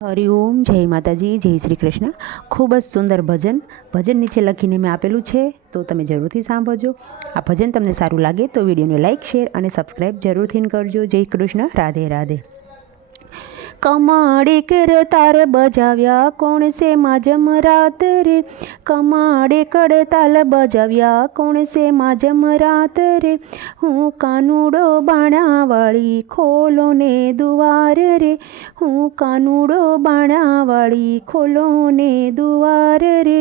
હરિઓમ, જય માતાજી, જય શ્રી કૃષ્ણ। ખૂબ જ સુંદર ભજન નીચે લખીને મેં આપેલું છે, તો તમે જરૂરથી સાંભળજો। આ ભજન તમને સારું લાગે તો વિડીયોને લાઇક, શેર અને સબસ્ક્રાઈબ જરૂરથી કરજો। જય કૃષ્ણ, રાધે રાધે। કમાડે કરતાલ બજાવ્યા કોણ સે માજમ રાત રે, કમાડે કડતાલ બજાવ્યા કોણ સે માજમ રાત રે, હું કાનુડો બાણાવાળી ખોલો ને દુવાર રે, હું કાનુડો બાણાવાળી ખોલો ને દુવાર રે,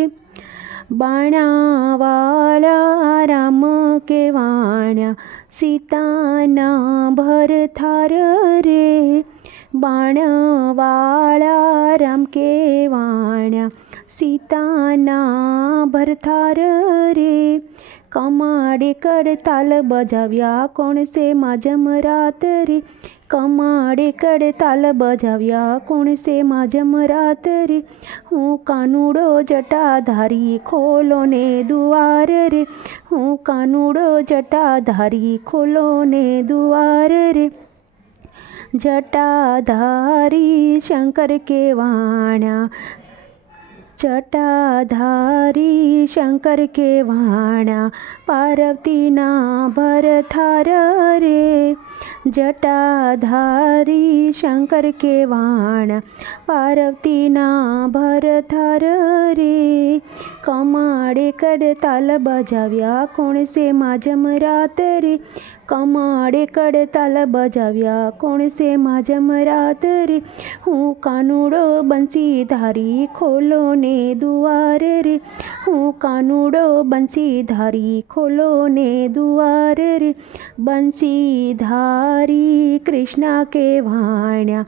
બાણાવાળા રામ કેવાણ્યા સીતાના ભરથાર રે, બાણવાળા રામ કેવાણ્યા સીતાના ભરથાર રે, કમાડે કડતાલ બજાવ્યા કોણ સે માજમ રાત રે, કમાડે કડતાલ બજાવ્યા કોણ સે માજમ રાત રે, હું કાનુડો જટાધારી ખોલો ને દુવાર રે, હું કાનુડો જટાધારી ખોલો ને દુવાર રે, જટાધારી શંકર કેવાણ્યા, જટાધારી શંકર કેવાણ્યા પાર્વતીના ભરથાર રે, જટાધારી શંકર કેવાણ્યા પાર્વતીના ભરથાર રે, કમાડે કડતાલ બજાવ્યા કોણ સે માજમ રાત રે, કમાડે કડતાલ બજાવ્યા કોણ સે માજમ રાત રે, હું કાનુડો બંસીધારી ખોલો ને દુવાર રે, હું કાનુડો બંસીધારી ખોલો ને દુવાર રે, બંસીધારી કૃષ્ણ કેવાણ્યા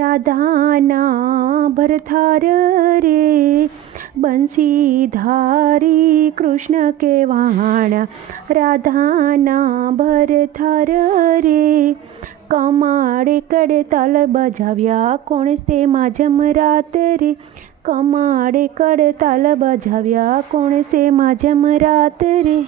રાધાના ભરથાર રે, બંસીધારી કૃષ્ણ કેવાણ્યા રાધાના ભરથાર રે, કમાડે કડતાલ બજાવ્યા કોણ સે માજમ રાત રે, કમાડે કડતાલ બજાવ્યા કોણ સે માજમ રાત રે।